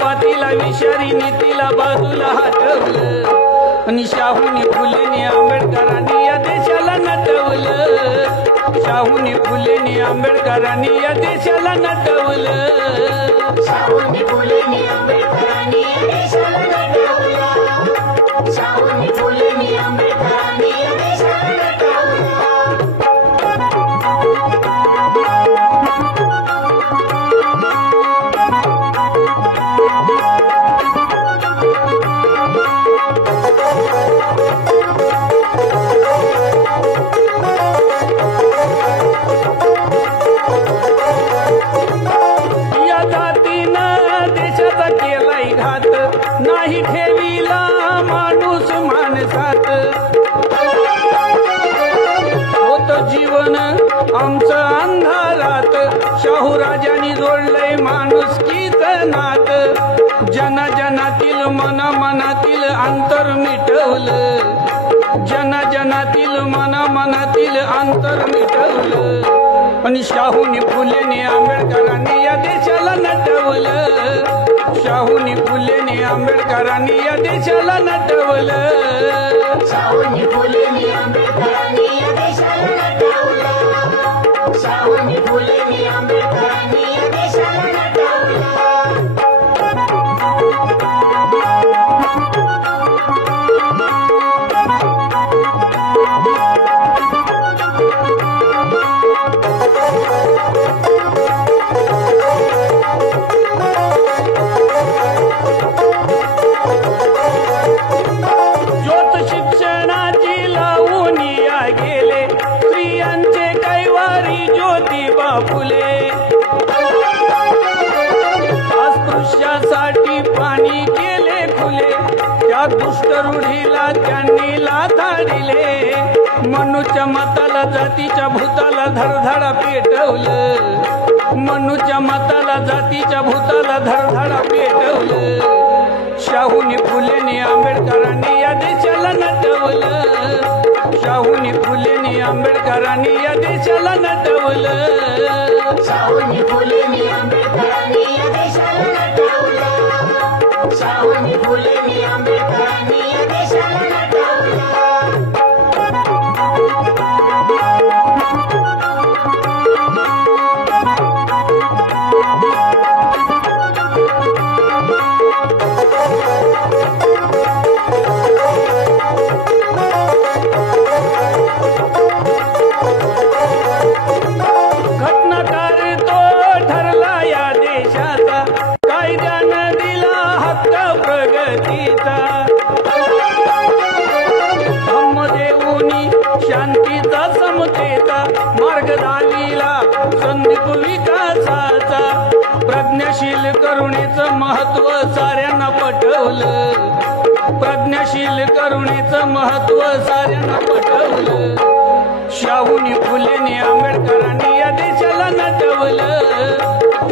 पातीला विषारी नीतीला बाजूला हटवलं आणि शाहूने फुलेने आंबेडकरांनी या देशाला नटवलं शाहूने फुलेने आंबेडकरांनी या देशाला नटवलं शाहूने फुलेने आंबेडकरांनी या देशाला नटवलं शाहूने फुलेने आंबेडकरांनी या देशाला नटवलं नाही ठेवीला माणूस माणसात होत जीवन आमचं अंधारात शाहू राजांनी जोडलंय माणुसकीच नात जनाजनातील मनामनातील अंतर मिटवलं जनाजनातील मनामनातील अंतर मिटवलं आणि शाहूने फुलेने आंबेडकरांनी या देशाला नटवलं शाहूने फुलेने आंबेडकरांनी या देशाला नटवलं शाहूने फुलेने आंबेडकरांनी या देशाला नटवलं शाहूने फुलेने आंबेडकरांनी या देशाला नटवलं फुले अस्पृश्यासाठी पाणी केले खुले त्या दुष्ट रूढीला त्यांनी लाथाडिले मनुच्या मताला जातीच्या भूताला धडधडा पेटवलं मनुच्या मताला जातीच्या भूताला धडधडा पेटवलं शाहूने फुलेने आंबेडकरांनी या देशाला नटवलं शाहूने फुलेने आंबेडकरांनी या देशाला नटवलं शाहूने फुलेने आंबेडकरांनी या देशाला नटवलं शाहूने फुलेने आंबेडकरांनी या देशाला नटवलं शांतीचा समतेचा मार्ग दाविला संदीप विकासाचा प्रज्ञाशील करुणेचं महत्व साऱ्यांना पटवलं प्रज्ञाशील करुणेचं महत्व साऱ्यांना पटवलं शाहूने फुलेने आंबेडकरांनी या देशाला नटवलं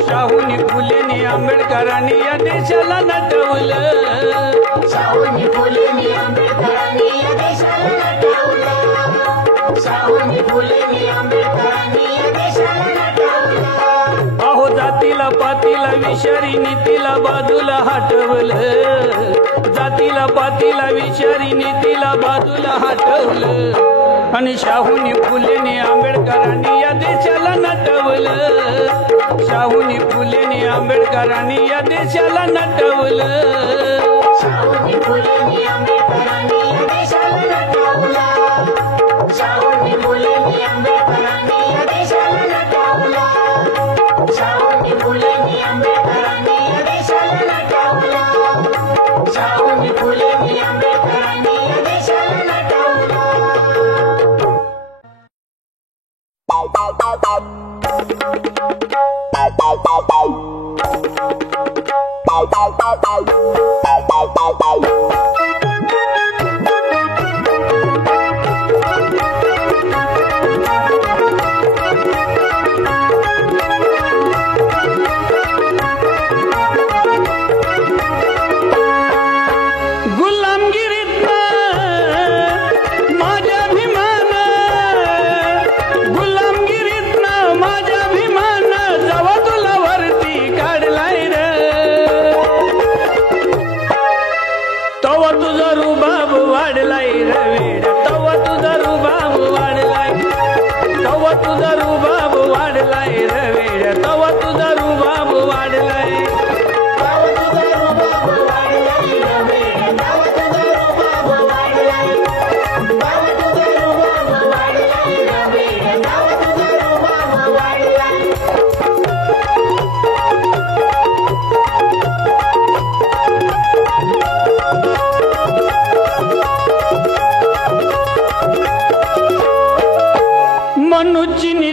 शाहूने फुलेने आंबेडकरांनी या देशाला नटवलं शाहूने फुलेने आंबेडकरांनी या देशाला नटवलं शाहूने फुलेने आंबेडकरांनी या देशाला नटवलं अहो जातीला पातीला विषारी नीतीला बाजूला हटवलं जातीला पातीला विषारी नीतीला बाजूला हटवलं आणि शाहूने फुलेने आंबेडकरांनी या देशाला नटवलं शाहूने फुलेने आंबेडकरांनी या देशाला नटवलं शाहूने फुलेने आंबेडकरांनी या देशाला नटवलं शाहूने फुलेने आंबेडकरांनी या देशाला नटवलं शाहूने फुलेने आंबेडकरांनी या देशाला नटवलं शाहूने फुलेने आंबेडकरांनी या देशाला नटवलं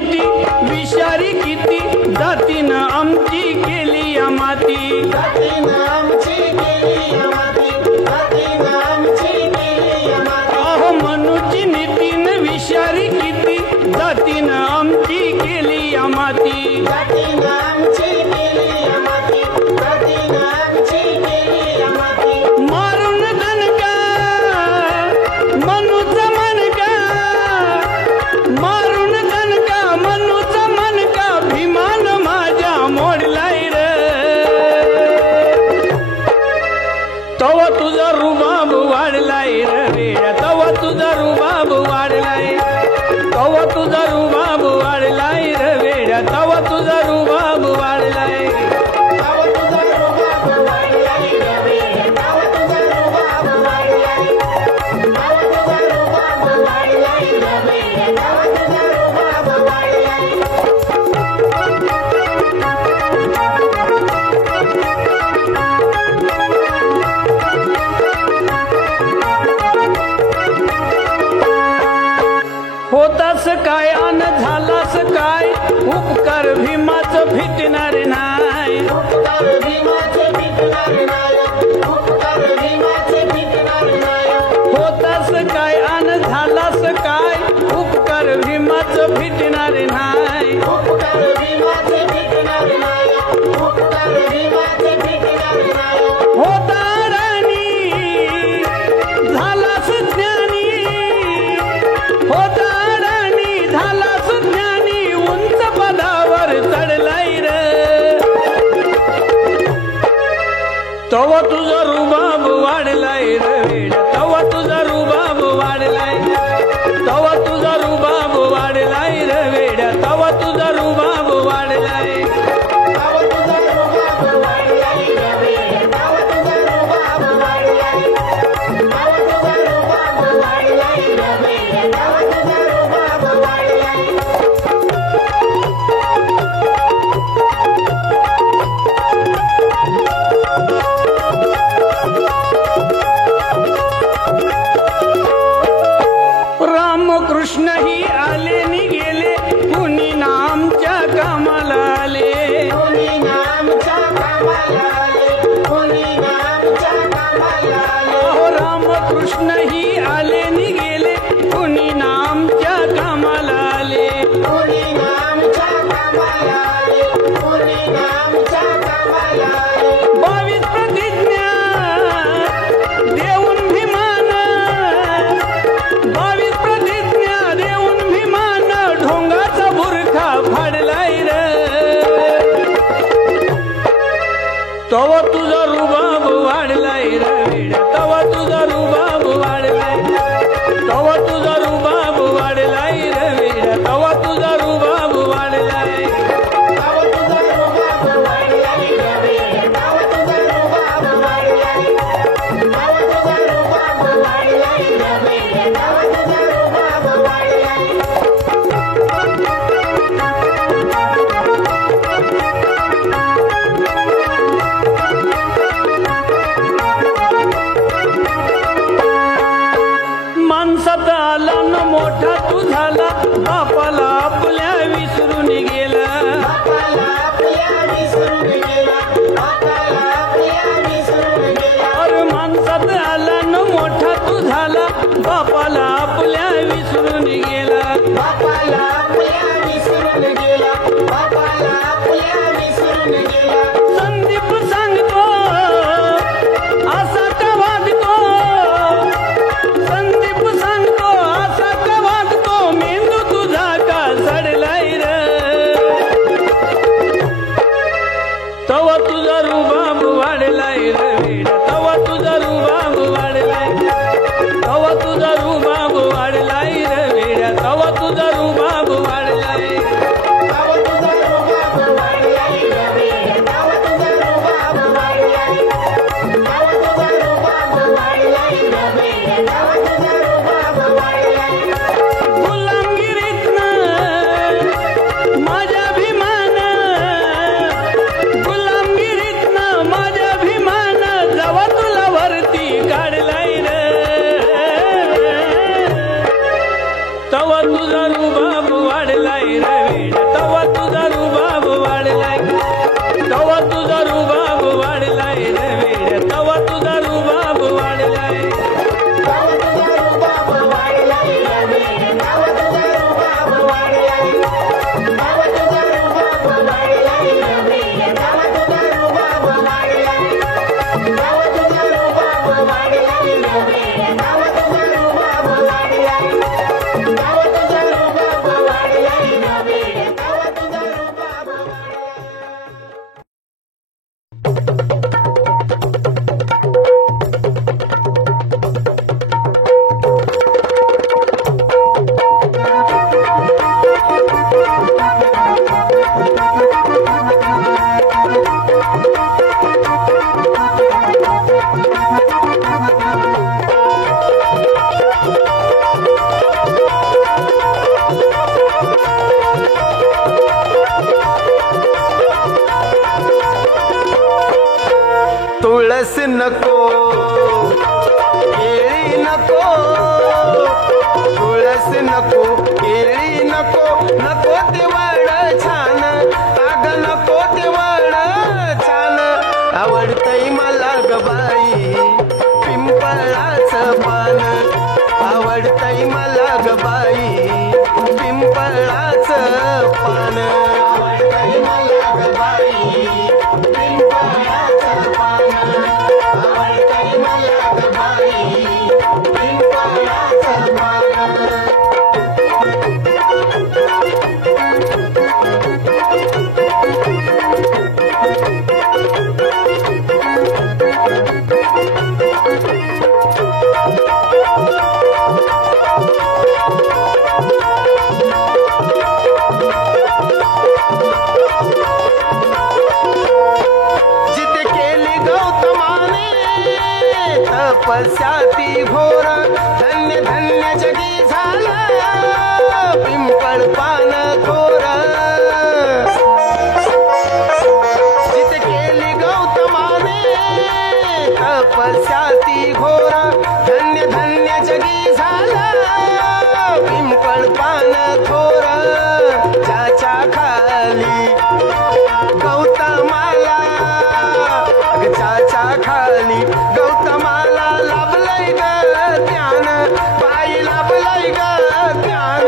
नीती विषारी किती जातीनं आमची केली या माती जातीनं आमची केली या माती, जातीनं आमची केली या माती. अहो मनुची नीतीनं विषारी किती जातीनं आमची केली या माती जातीनं आमची केली या माती, जातीनं आमची केली या माती. मारून दणका मनूचा मनका मारून दणका मनूचा मनका भीमान माझ्या मोडलाय र तवा तुझा रुबाब वाढलाय र वेड्या तवा तुझा रुबाब वाढलाय तवा तुझा रुबाब वाढलाय र वेड्या तवा तुझा रुबाब वाढलाय ताव तुझा रुबाब वाढलाय रे वेड्या, ताव तुझा रुबाब वाढलाय. ताव तुझा रुबाब वाढलाय रे वेड्या, ताव तुझा रुबाब वाढलाय. होतास काय अन झालास काय उपकार भीमाचं फिटणार नाही उपकार भीमाचे फिटणार नाही, उपकार भीमाचे फिटणार नाही. होतास काय अन झालास काय उपकार भीमाचं फिटणार नाही उपकार भीमाचे फिटणार नाही, उपकार भीमाचे फिटणार नाही. होता राणी झालास ज्ञानी होता राणी झालास ज्ञानी उंच पदावर चढलाय र तवा तुझा रुबाब वाढलाय रे वेड्या तवा तुझा रुबाब वाढलाय तवा तुझा रुबाब वाढलाय रे वेड्या तवा तुझा रुबाब वाढलाय ताव तुझा रुबाब वाढलाय रे वेड्या, ताव तुझा रुबाब वाढलाय. ताव तुझा रुबाब वाढलाय रे वेड्या, ताव तुझा रुबाब वाढलाय. रामकृष्ण ही आले नि गेले कुणी नामच्या कामाला आले कोणी नामच्या कामाला आले, कोणी नामच्या कामाला आले. अहो रामकृष्ण ही आले नि गेले कुणी नामच्या कामाला आले कोणी नामच्या कामाला आले, कोणी नामच्या कामाला आले. 22 प्रतिज्ञा देऊन भीमान 22 प्रतिज्ञा देऊन भीमान ढोंगाचा बुरखा फाडलाय र तवा तुझा रुबाब वाढलाय रे वेड्या तवा तुझा रुबाब वाढलाय तवा तुझा रुबाब वाढलाय रे वेड्या तवा तुझा रुबाब वाढलाय तुळस नको केळी नको तुळस नको केळी नको नको ते वड छान अग नको ते वड छान आवडतंय मला ग बाई पिंपळाचं पान आवडतंय मला ग बाई पिंपळाचं पान आवडतंय मला ग बाई पिंपळाचं पान आवडतंय मला ग बाई पिंपळाचं पान तपस्याती घोर धन्य धन्य जगी झालं पिंपळ पान थोर जिथे केली गौतमाने तपस्याती घोर धन्य धन्य जगी झालं पिंपळ पान थोर ज्याच्या खाली गौतमाला ज्याच्या खाली गौतमाला लाभलंय ग ज्ञान बाई लाभलंय ग ज्ञान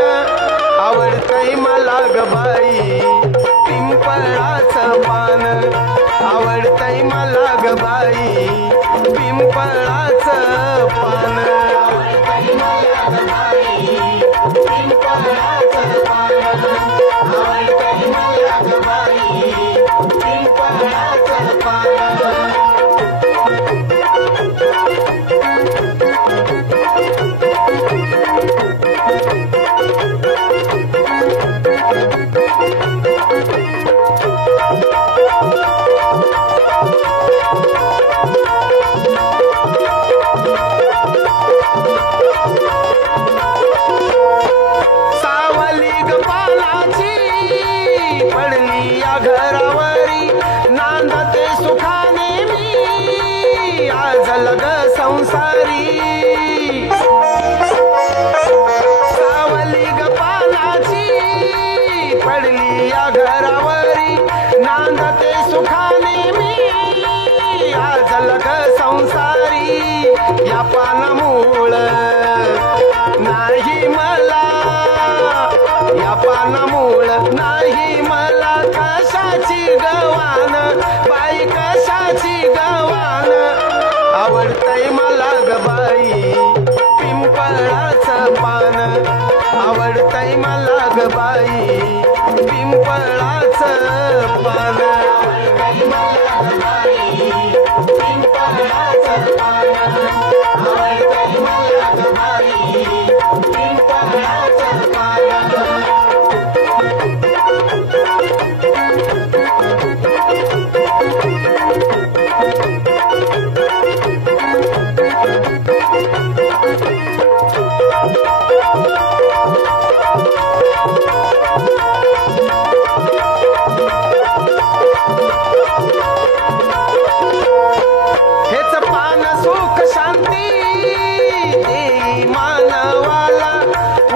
आवडतंय मला ग बाई पिंपळाचं पान आवडतंय मला ग बाई पिंपळाचं पान आवडतंय मला ग बाई पिंपळाचं पान आवडतंय मला ग बाई पिंपळाचं पान सावली ग पानाची पडली या घरावरी नांदते सुखाने मी आज लग संसारी सावली ग पानाची पडली या घरावरी नांदते सुखाने मी आज लग संसारी या पानामूळ नाही मला या पानामूळ नाही मला कशाची गवान बाई कशाची गवान आवडतंय मला ग बाई पिंपळाचं पान आवडतंय मला ग बाई पिंपळाचं पान आवडतंय मला ग बाई पिंपळाचं पान आवडतंय मला ग बाई पिंपळाचं पान हेच पान सुख शांती देई मानवाला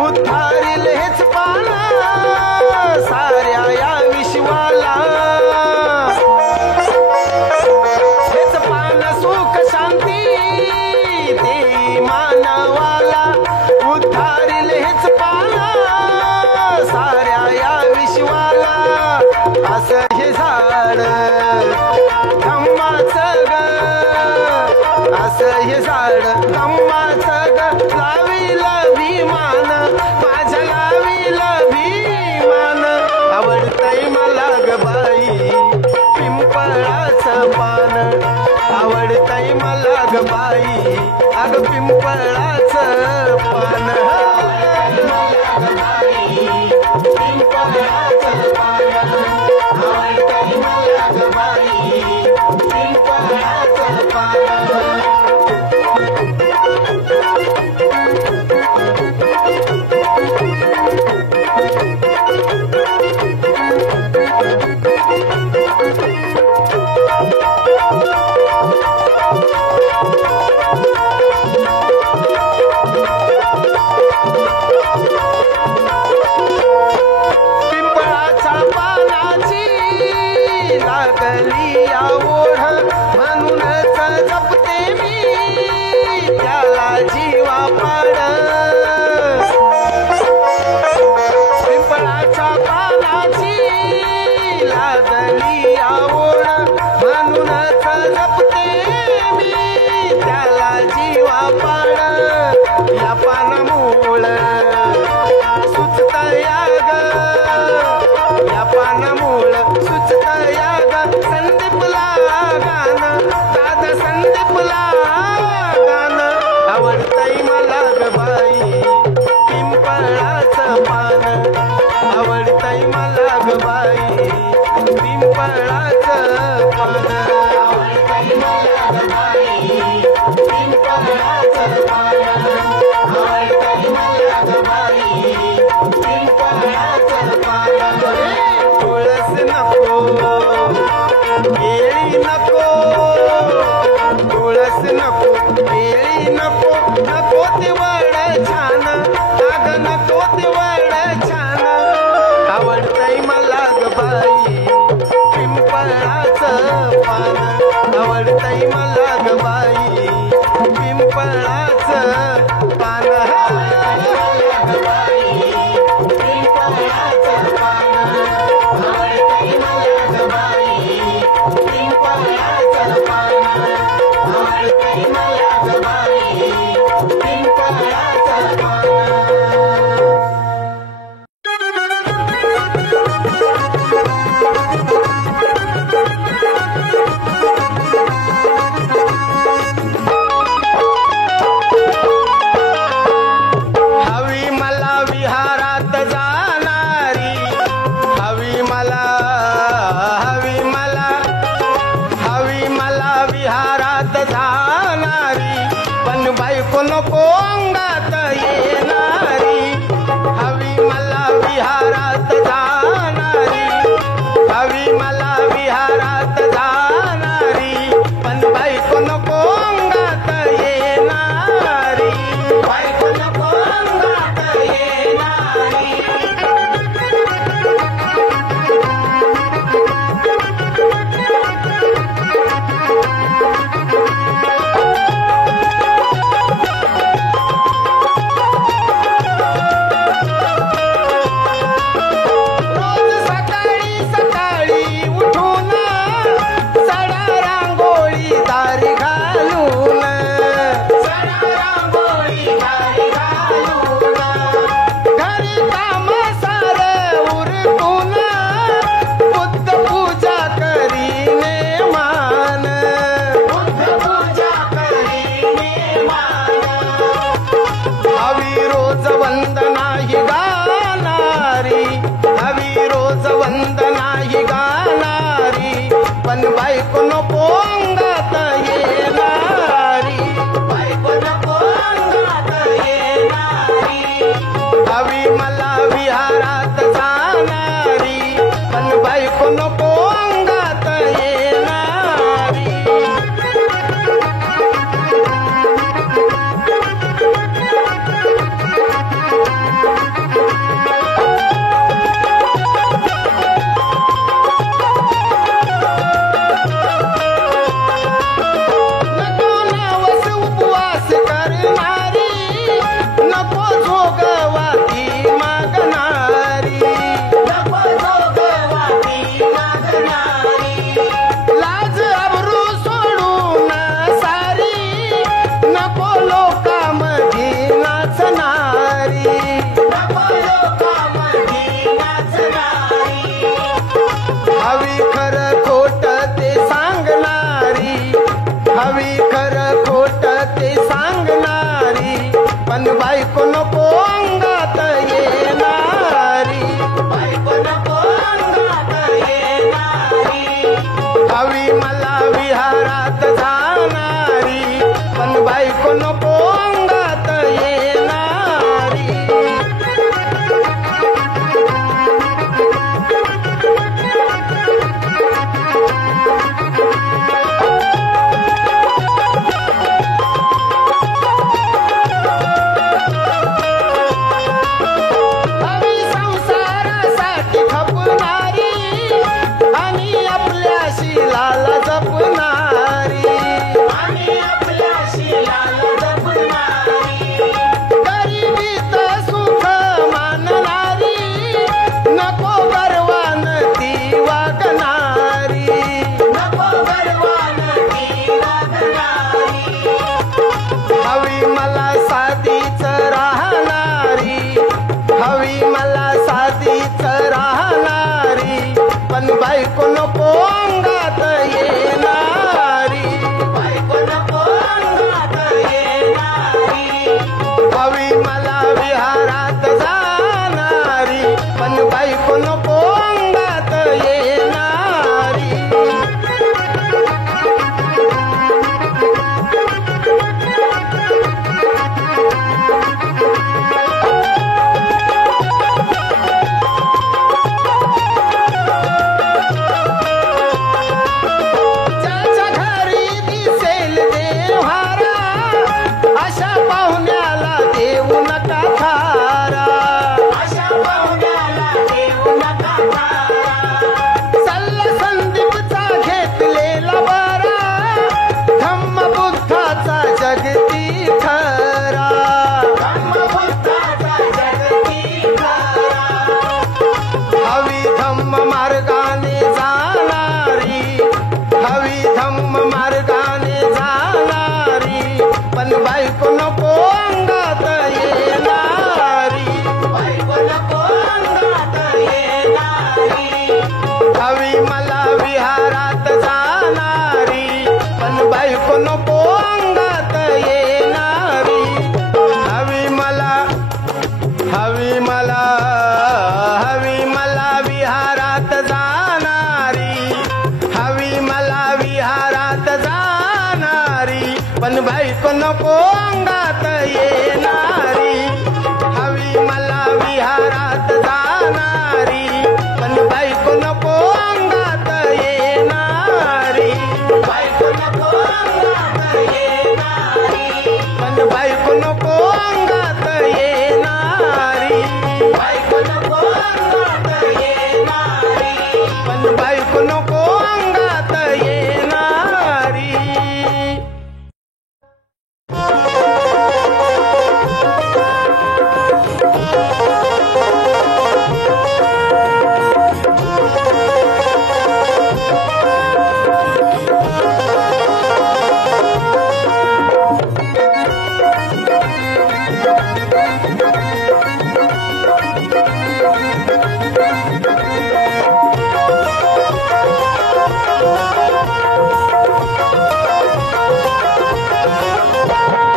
उद्धारील हेच पान साऱ्या या विश्वाला हेच पान सुख शांती देई मानवाला उद्धारील हेच पान साऱ्या या विश्वाला असं हे झाड धम्माचं ग असं हे झाड धम्माचं ग लावीला भीमान माझ्या लावीला भीमान आवडतंय मला ग बाई पिंपळाचं पान आवडतंय मला ग बाई अग पिंपळाचं पान आवडतंय मला ग बाई पिंपळाचं पान आवडतंय मला ग बाई पिंपळाचं पान लादली आवड म्हणूनच जपते मी त्याला जीवा पाड या पानमूळ सुचत याग या पानमूळ सुचत याग संदीपला गाण दादा संदीपला गाण आवडतंय मला ग बाई पिंपळाचं पान आवडतंय मला ग बाई पिंपळाचं पान आवडतंय मला ग बाई पिंपळाचं पान आवडतंय मला ग बाई पिंपळाचं पान तुळस नको केळी नको तुळस नको केळी नको नको ते वड छान अग नको ते वड छान आवडतंय मला ग बाई पिंपळाचं पान आवडतंय मला ग बाई पिंपळाचं पान आवडतंय मला ग बाई पिंपळाचं पान आवडतंय मला ग बाई पिंपळाचं पान आवडतंय मला ग बाई पिंपळाचं पान हवी मला विहारात जाणारी हवी मला हवी मला हवी मला विहारात जाणारी पण बायको नको अंगात येणारी हवी मला विहारात जाणारी हवी मला विहारात जाणारी पण बायको नको अंगात येणारी बायको नको अंगात येणारी रोज सकाळी सकाळी उठून सडा रांगोळी दारी घालून सडा रांगोळी दारी घालून घरी काम सार उरकून बुद्ध पूजा करीने मान बुद्ध पूजा करीने मान हवी रोज वंदना ही गाणारी हवी रोज वंदना ही गाणारी पण बायको नको अंगात येणारी बायको नको अंगात येणारी हवी मला विहारात जाणारी पण बायको नको अंगात येणारी बायको नको अंगात येणारी, बायको नको अंगात येणारी, हवी मला विहारात जाणारी, पण बायको नको अंगात येणारी. ज्याच्या घरी दिसेल देव्हारा, अशा पाहुण्याला देऊ नका थारा. अशा पाहुण्याला देऊ नका थारा. सल्ला संदीपचा घेतलेला बरा, धम्मबुद्धाचा जगती खरा. धम्मबुद्धाचा जगती खरा. हवी धम्म मार्गाने जाणारी, हवी धम्म मार्गाने जाणारी, पण बायको नको अंगात येणारी. बायको नको अंगात येणारी, हवी मला विहारात जाणारी, पण बायको नको अंगात येणारी. हवी मला हवी मला हवी मला विहारात जाणारी, हवी मला विहारात जाणारी, पण बायको नको अंगात येणारी. हवी मला विहारात जाणारी, पण बायको नको अंगात येणारी. बायको नको अंगात येणारी, पण बायको नको अंगात येणारी. बायको नको अंगात येणारी, पण बायको नको अंगात येणारी.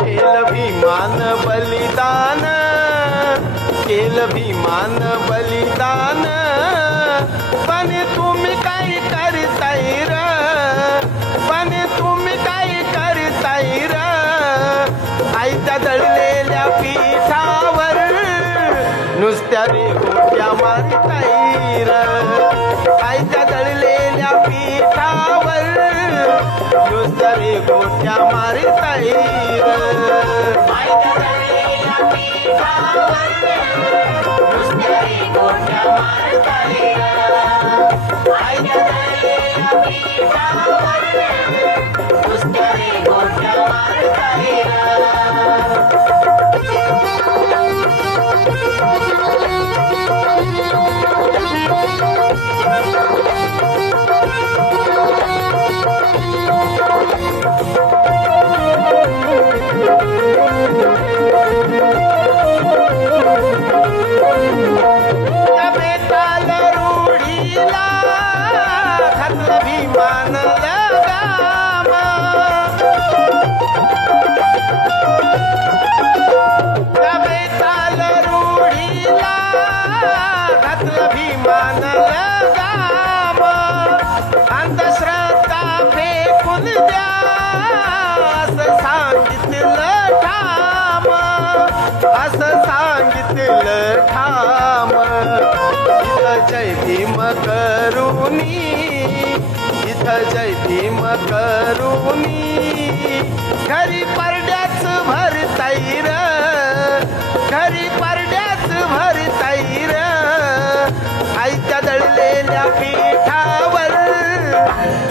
केलं भीमान बलिदान, केलं भीमान बलिदान, पण तुम्ही काय करताय र, पण तुम्ही काय करताय र. आईच्या दळलेल्या पीठावर नुसत्या रे गोट्या मारताय र. आईच्या दळलेल्या पीठावर नुसत्या रे गोट्या मारताय र. आईच्या दळलेल्या पीठावर नुसत्या रे गोट्या मारताय र. आईच्या दळलेल्या पीठावर नुसत्या रे गोट्या मारताय र. त्या बेताल रूढीला घातलं भीमान लगाम. त्या बेताल रूढीला घातलं भीमान लगाम. अंधश्रद्धा फेकून द्या असं सांगितलं ठाम, असं सांगितलं ठाम. इथं जय भीम करुणी, इथं जय भीम करुणी, घरी परड्याच भरताय र, घरी परड्याच भरताय र. आईच्या दळलेल्या पीठावर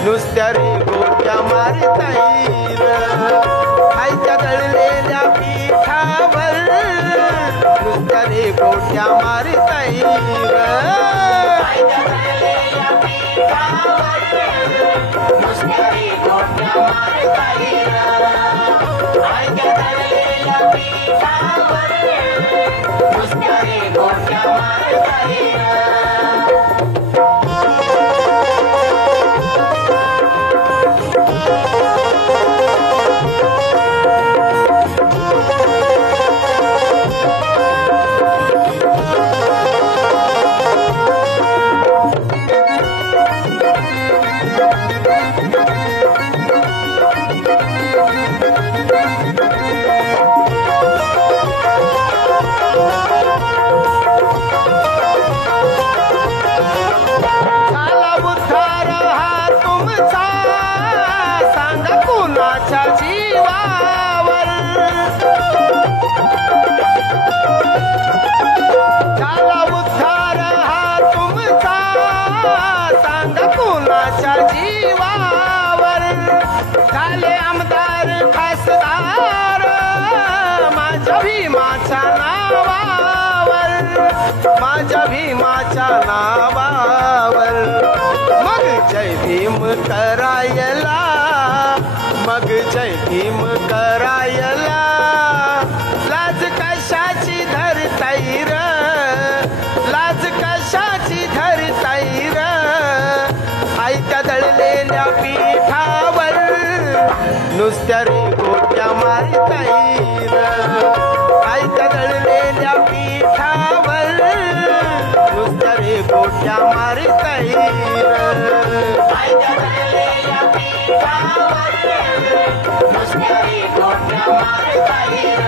नुसत्या रे गोट्या मारताय र. आईच्या दळलेल्या पीठावर नुसत्या रे गोट्या मारताय र. आईच्या दळलेल्या पीठावर नुसत्या रे गोट्या मारताय र. आईच्या दळलेल्या पीठावर नुसत्या रे गोट्या मारताय र. सांग कुणाच्या जीवावर झाले आमदार खासदार माझ्या भीमाच्या नावावर माझ्या भीमाच्या नावावर मग जय भीम करायला मग जय भीम करायला लाज कशाची धरताईर लाज कशाची धरताईर आईच्या दळलेल्या पीठावर नुसत्या रे गोट्या मारताईर आईच्या दळलेल्या पीठावर नुसत्या रे गोट्या मारताईर आईच्या दळलेल्या पीठावर नुसत्या रे गोट्या मारताईर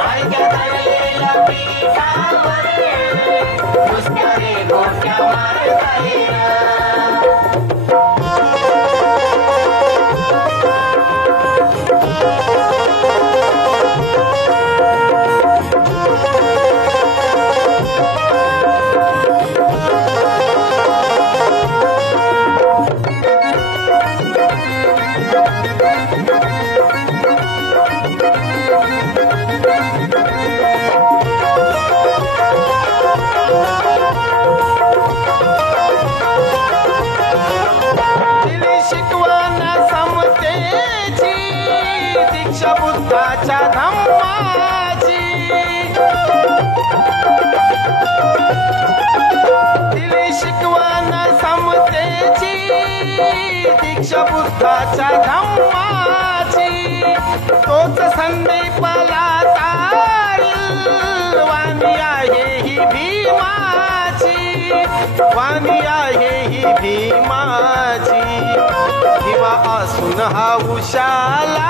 आईच्या दळलेल्या पीठावर नुसत्या रे गोट्या मारताईर दिली शिकवण समतेची दीक्षा बुद्धाच्या धम्माची दिली शिकवण समतेची दीक्षा बुद्धाच्या धम्माची तोच संदीपाला तारील वाणी आहे ही भीमाची वाणी आहे ही भीमाची दिवा आसून हा उशाला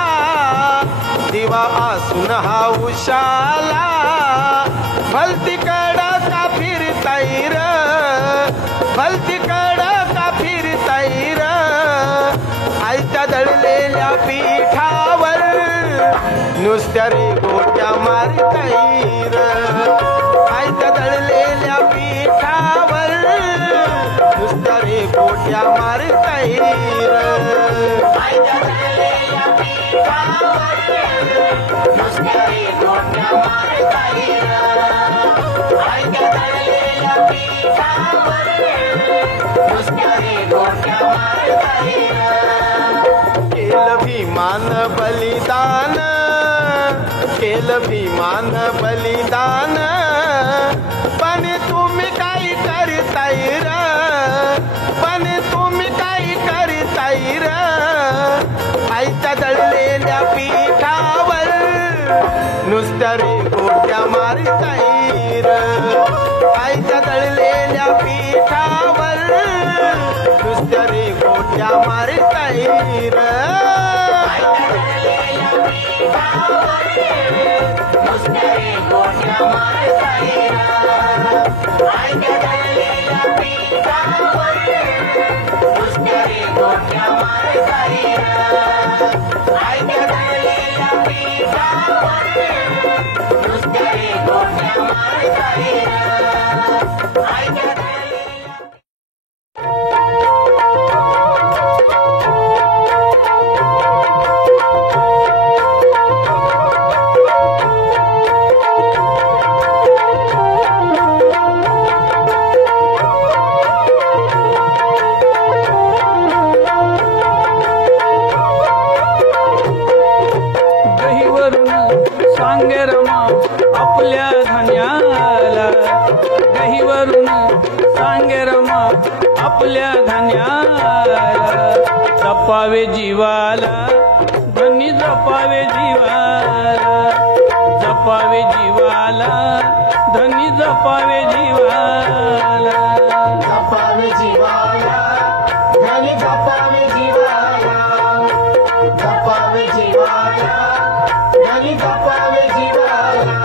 दिवा आसून हा उशाला भलतीकड का फिरताईर भलतीकड का फिरताईर आईच्या दळलेल्या पीठावर नुसत्या रे गोट्या मारताईर आईच्या दळलेल्या पीठावर नुसत्या रे गोट्या मारताईर आईच्या दळलेल्या पीठावर नुसत्या रे गोट्या मारताईर आईच्या दळलेल्या पीठावर नुसत्या रे गोट्या मारताईर केलं भीमान बलिदान केलं भीमान बलिदान पण तुम्ही काही करताईर पण तुम्ही काही करताईर आईच्या दळलेल्या पीठावर नुसत्या रे गोट्या मारताईर आईच्या दळलेल्या पीठावर नुसत्या रे गोट्या मारताईर नुसत्या रे गोट्या मारताईर आईच्या दळलेल्या पीठावर नुसत्या रे गोट्या मारताईर आईच्या दळलेल्या पीठावर नुसत्या रे गोट्या मारताईर आईच्या सांगे रमा आपल्या धन्याला गहीवरून सांगे रमा आपल्या धन्याला जपावे जीवाला धनी जपावे जीवाला जपावे जीवाला धनी जपावे जीवाला जपावे जीवाला धनी जपावे जीवाला जपावे जीवाला धनी जपावे जीवाला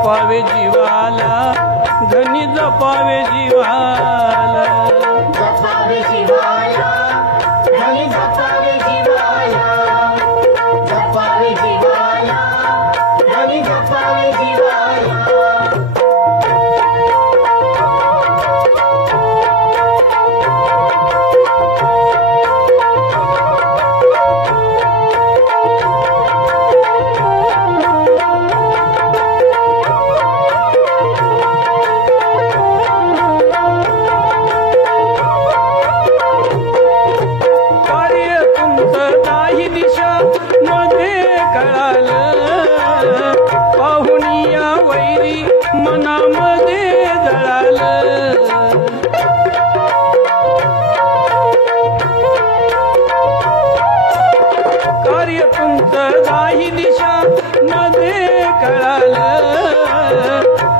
जपावे जीवाला धनी जपावे जीवाला जपावे जीवाला धनी जपावे जीवाला जपावे जीवाला धनी जपावे जीवाला मनामध्ये जळालं कार्य तुमचं दाही दिशा मध्ये कळालं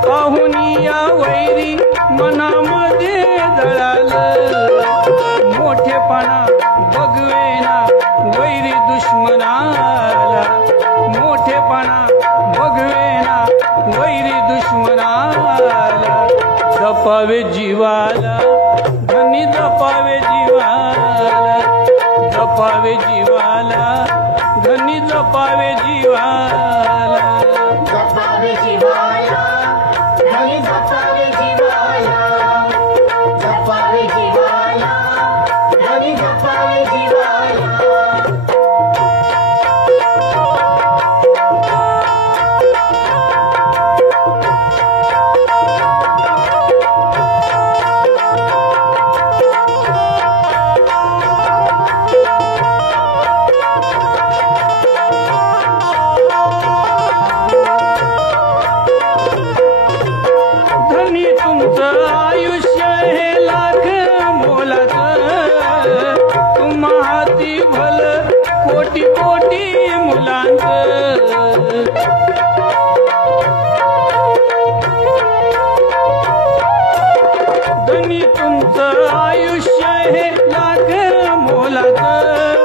पाहून या वैरी मनामध्ये जळालं मोठेपणा बघवेना वैरी दुश्मनाला मोठेपणा बघवेना वैरी दुश्मनाला जपावे जीवाला धनी जपावे जीवाला जपावे जीवाला धनी जपावे जीवाला जपावे जीवाला धनी जपावे जीवाला जपावे जीवाला धनी जपावे जीवाला तुमचं आयुष्य हे लाख मोलाचं तुम्हा हाती भलं कोटी कोटी मुलांचं धनी तुमचं आयुष्य हे लाख मोलाचं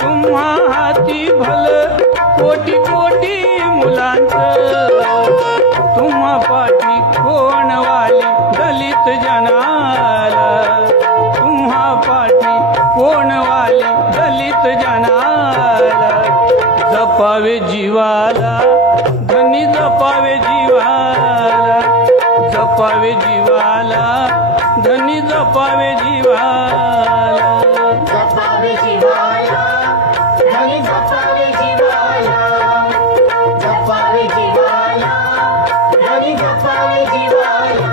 तुम्हा हाती भलं कोटी कोटी मुलांचं तुम्हा पाठी कोणवाली दलित जनाला तुम्हा पाठी कोणवाली दलित जनाला जपावे जीवाला धनी जपावे जीवाला जपावे जीवाला धनी जपावे जीवाला जपावे जीवाला धनी जपावे जीवाला जपावे जीवाला धनी जपावे जीवाला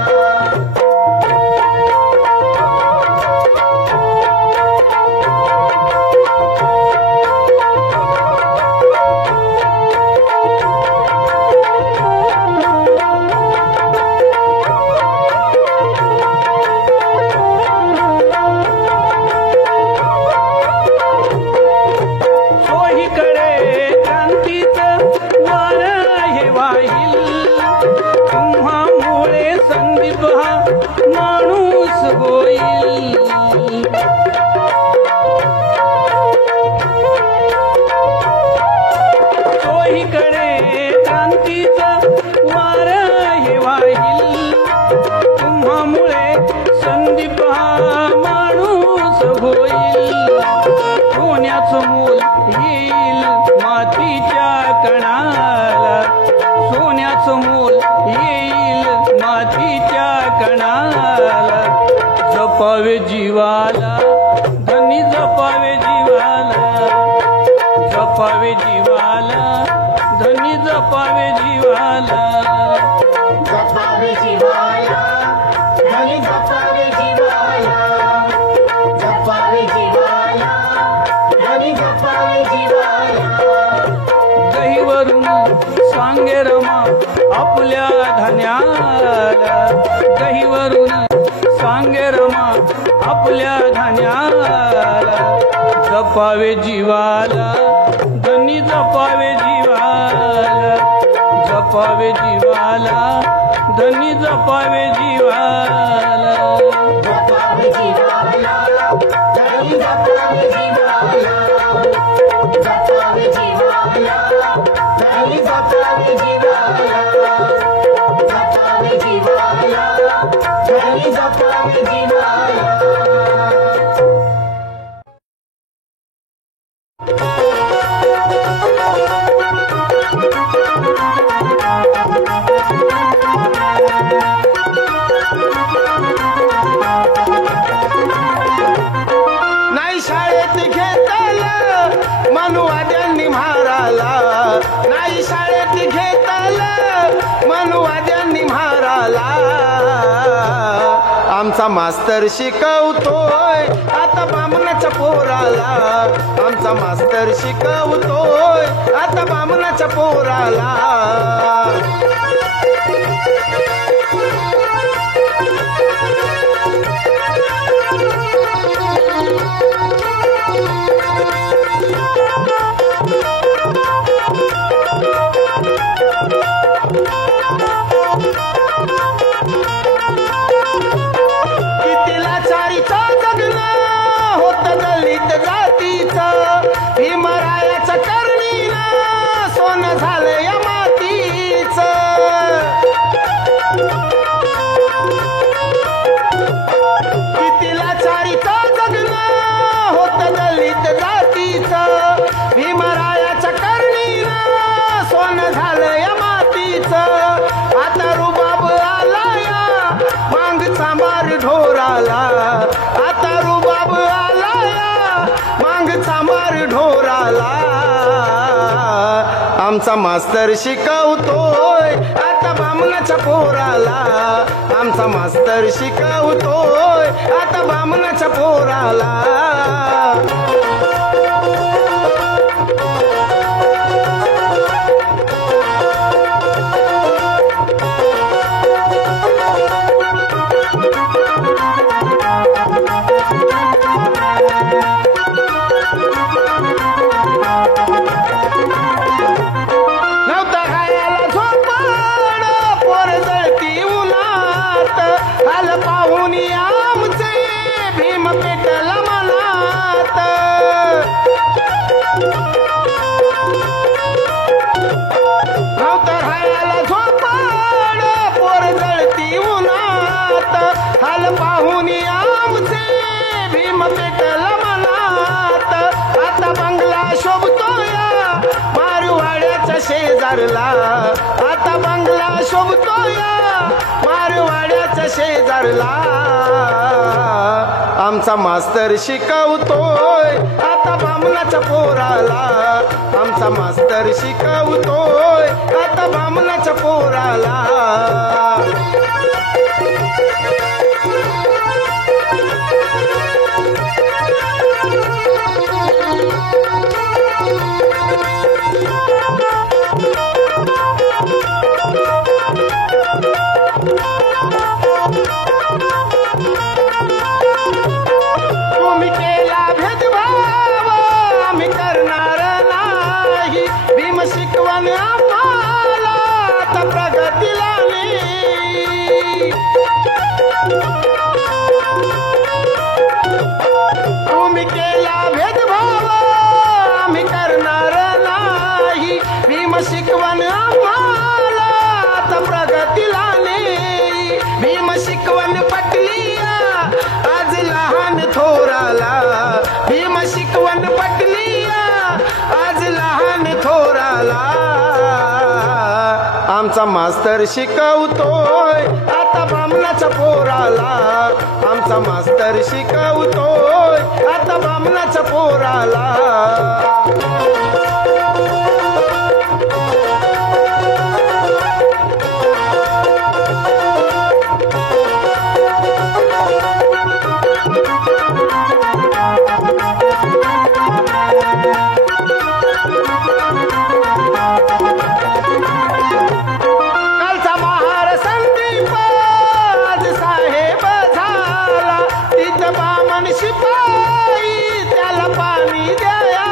माणूस होईल सोहीकडे क्रांतीचं वार हे वाहील तुम्हामुळे संदीप हा माणूस होईल सोन्याचं मोल येईल मातीच्या कणाला सोन्याचं मोल येईल मातीच्या कणाला जपावे जीवाला धनी जपावे जीवाला जपावे जीवाला धनी जपावे जीवाला जपावे जीवाला धनी जपावे जीवाला जपावे जीवाला धनी जपावे जीवाला दहीवरून सांगे रमा आपल्या धान्याला दहीवरून सांगे रमा आपल्या धान्याला जपावे जीवाला धनी जपावे जीवाला जपावे जीवाला धनी जपावे जीवाला जपावे जीवाला धनी जपावे जीवाला जपावे जीवाला धनी जपावे जीवाला नाही शाळेत घेतलं मनुवाद्यांनी म्हाराला, नाही शाळेत घेतलं मनुवाद्यांनी म्हाराला. आमचा मास्तर शिकवतोय आता बामणाच्या पोराला, आमचा मास्तर शिकवतोय आता बामणाच्या पोराला. कितीला चारीचं जगणं होतं दलित जातीचं, भीमरायाच्या करणीनं सोनं झालं या मातीचं. कितीला चारीचं जगणं होतं दलित जातीचं, भीमरायाच्या करणीनं सोनं झालं या मातीचं. आता रुबाब आला या मांग चांबार ढोराला, आता रुबाब आला या मांग चांबार ढोराला. आमचा मास्तर शिकवतोय आता बामणाच्या पोराला, आमचा मास्तर शिकवतोय आता बामणाच्या पोराला. नव्हता खायला झोपाड पोर जळती उन्हात, हाल पाहून आमचे भीम पेटला मनात. नव्हता खायला झोपाड पोर जळती उन्हात, हाल पाहून आमचे भीम पेटला मनात. आता बंगला शोभतोया मारवाड्याच्या शेजारला, आता बंगला शोभतोया मारवाड्याच्या शेजारला. आमचा मास्तर शिकवतोय आता बामणाच्या पोराला, आमचा मास्तर शिकवतोय आता बामणाच्या पोराला. तुम्ही केला भेदभाव आम्ही करणार नाही, भीम शिकवण आम्हाला आता प्रगतीला नाही. तुम्ही केला भेदभाव आम्ही करणार नाही, भीम शिकवण आम्हाला आता प्रगतीला नाही. भीम शिकवण पटली आज लहान थोराला, भीम शिकवण पटली आज लहान थोराला. आमचा मास्तर शिकवतोय आता बामणाच्या पोराला, आमचा मास्तर शिकवतोय आता बामणाच्या पोराला. कालचा महार संदीप आज साहेब झाला, तिथं बामण शिपाई त्याला पाणी द्यायला.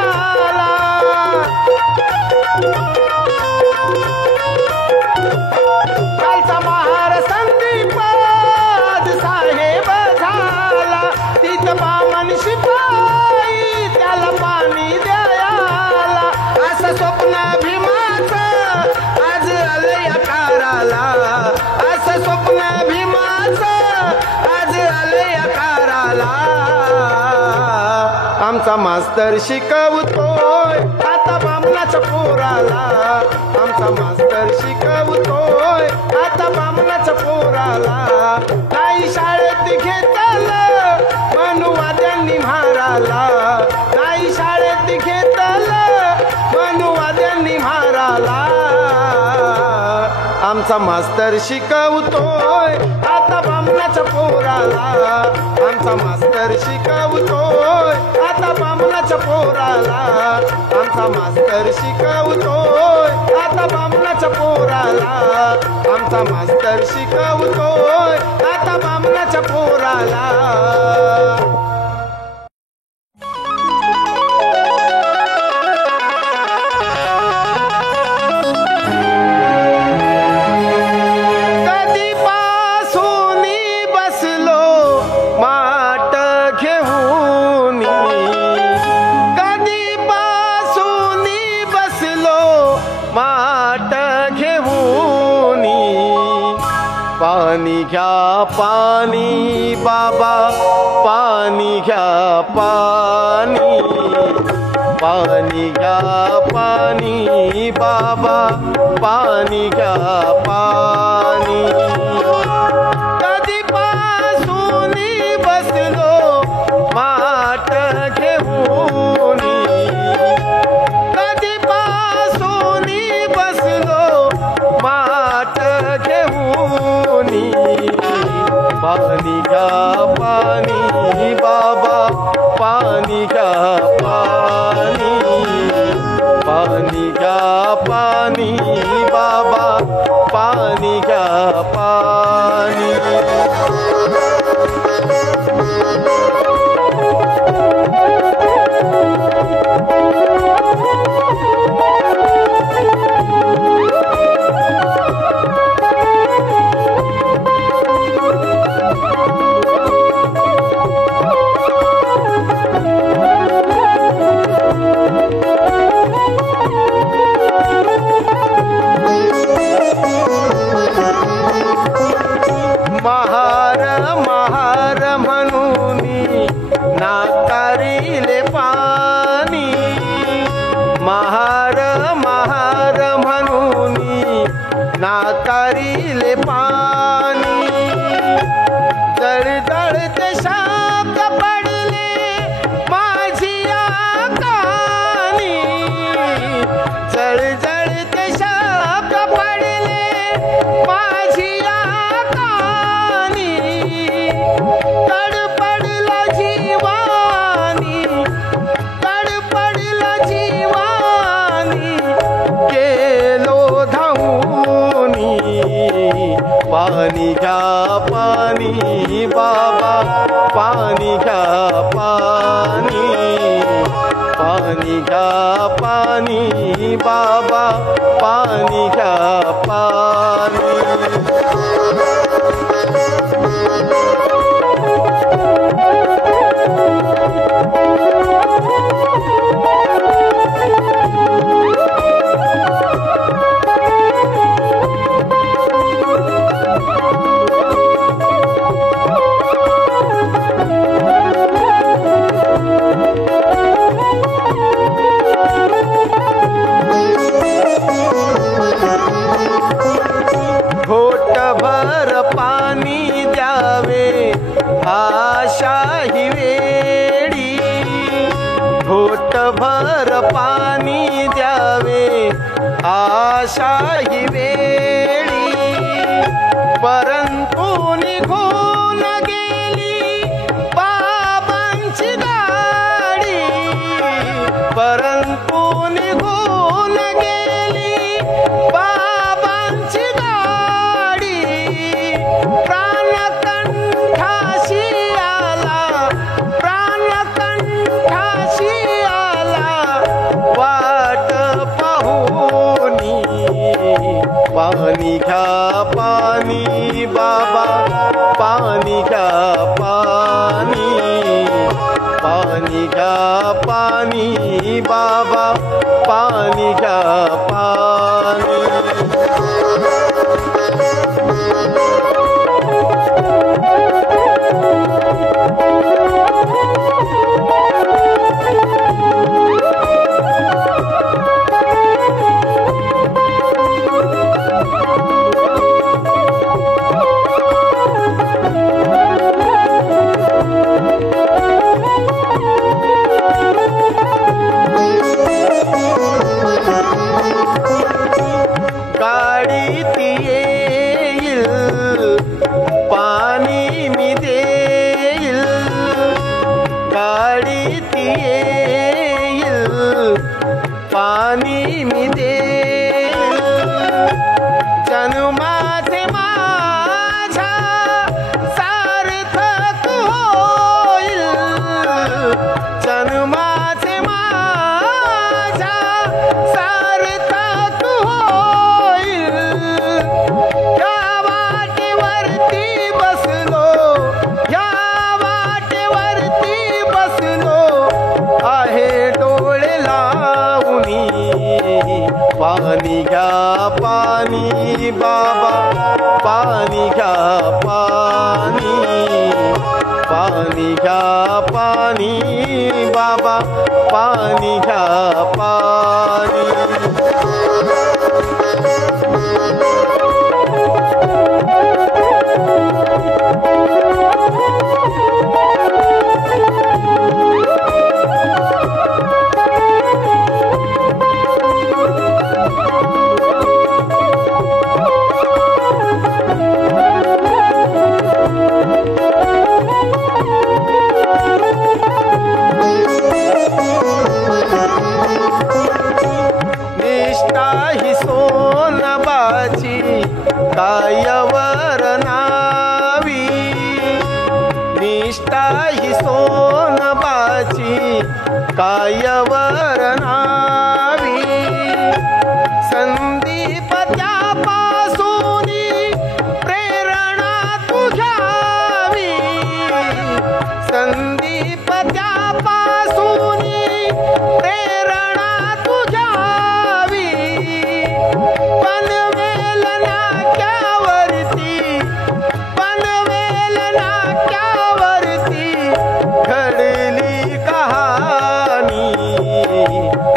आमचा मास्तर शिकवतोय आता बामणाच्या पोराला आमचा मास्तर शिकवतोय आता बामणाच्या पोराला नाही शाळेत घेतलं मनुवाद्यांनी म्हाराला नाही शाळेत घेतलं मनुवाद्यांनी म्हाराला आमचा मास्तर शिकवतोय आता बामणाच्या पोराला आमचा मास्तर शिकवतोय आता बामणाच्या पोराला आमचा मास्तर शिकवतोय आता बामणाच्या पोराला आमचा मास्तर शिकवतोय आता बामणाच्या पोराला पाणी घ्या पाणी बाबा पाणी घ्या पाणी पाणी घ्या पाणी बाबा पाणी घ्या पाणी कधीपासून बसलो माठ घेऊन कधीपासून बसलो माठ घेऊन पाणी घ्या पाणी बाबा पाणी घ्या पाणी पाणी घ्या पाणी बाबा पाणी घ्या पाणी महार महार म्हणून नाकारिले पाणी महार महार म्हणून नाकारिले पाणी जळजळते शाप पडले माझी कानी जळजळते शाप पडले माझी तडपडला जीवानी तडपडला जीवानी गेलो धावूनी पाणी घ्या पाणी बाबा पाणी घ्या पाणी पाणी घ्या पाणी बाबा पाणी घ्या पाणी घोटभर पाणी द्यावे आशा ही वेडी घोटभर पाणी द्यावे आशा ही वेडी परंतु निघून गेली बाबांची गाडी परंतु निघून गेली बाबांची पाणी घ्या पाणी बाबा पाणी घ्या पाणी पाणी घ्या पाणी बाबा पाणी घ्या पाणी काढीती येईल पाणी मी देईल काढीती येईल पाणी मी देईल जन्माचे माझ्या सार्थक होईल जन्माचे माझ्या सार्थक होईल या वाटेवरती बसलो या वाटेवरती बसलो आहे डोळे लावणी पाणी घ्या पाणी बाबा पाणी घ्या पाणी पाणी घ्या पाणी बाबा पाणी घ्या पाणी निष्ठा ही सोनबाची कायवर नावी निष्ठा ही सोनबाची कायवर नावी संदीप त्यापासून प्रेरणा तू घ्यावी संदीप त्यापासून प्रेरणा तू घ्यावी पनवेल नाक्यावरती घडली कहाणी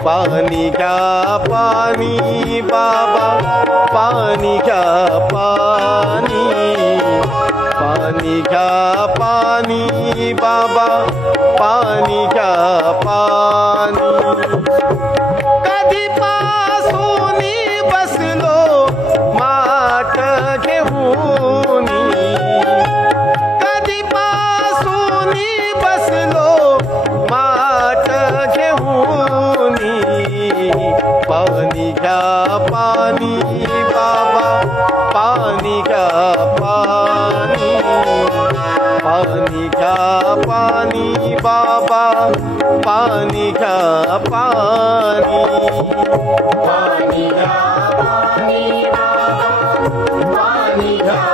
पाणी घ्या पाणी बाबा पाणी घ्या पाणी पाणी घ्या पाणी बाबा पाणी घ्या पाणी कधीपासून बसलो माठ घेऊन कधीपासून बसलो माठ घेऊन पाणी घ्या पाणी बाबा पाणी घ्या पाणी पाणी घ्या पाणी बाबा पाणी घ्या पाणी पाणी घ्या पाणी बाबा पाणी घ्या